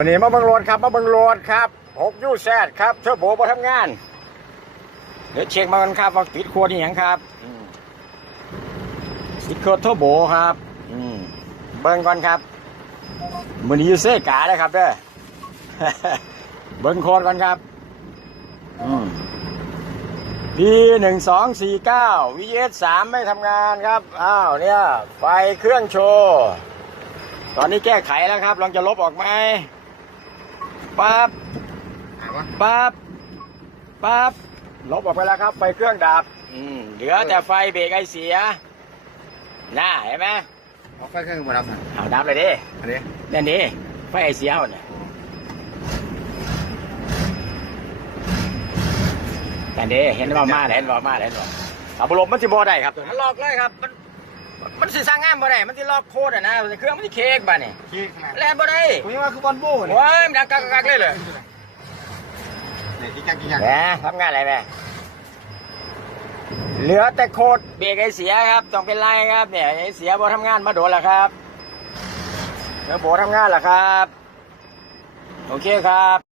วันนี้มาเบังโหลดครับมาเบังโหลดครับหกยูแซดครับเทอร์โบมาทำงาน เดี๋ยวเช็คมากันครับว่าปิดขวดนี่ยังครับอืมปิดขวดเทอร์โบครับอืมเบิ้งก่อนครับมือนี้ยูเซกาเลยครับเด้อเบิ้งโคดก่อนครับอืมพีหนึ่งสองสี่เก้าวีเอสสามไม่ทำงานครับอ้าวเนี่ยไฟเครื่องโชว์ ตอนนี้แก้ไขแล้วครับลองจะลบออกไหม ปั๊บปั๊บปั๊บลบออกไปแล้วครับ ไฟเครื่องดับ อืมเหลือแต่ไฟเบรกไอเสียน่าเห็นไหมเอาไฟเครื่องมาดับหน่อยเอาดับเลยดิอันนี้นั่นดิไฟไอเสียหมดเนี่ยนั่นดิเห็นว่ามาแล้วเห็นว่ามาแล้วเห็นว่าเอาบลมมันสิบ่ได้ครับตัวนี้มันลอกเลยครับมัน มันสิสร้างงานบ่ได้มันสิลอกโคตรอะนะเครื่องมันสิเค้กบ้านี่ขี้ขนาดแล่นบ่ได้ผมยังว่าคือบอลโบ้เนี่ยโอ้ยมันดังกักกักเลยเลยเนี่ยกี่จังกี่จังแหมทำงานอะไรแม่เหลือแต่โคตรเบรกไอเสียครับต้องเป็นไรครับเนี่ยไอเสียบอทำงานมาโดนแล้วครับเดี๋ยวโบทำงานแล้วครับ โอเคครับ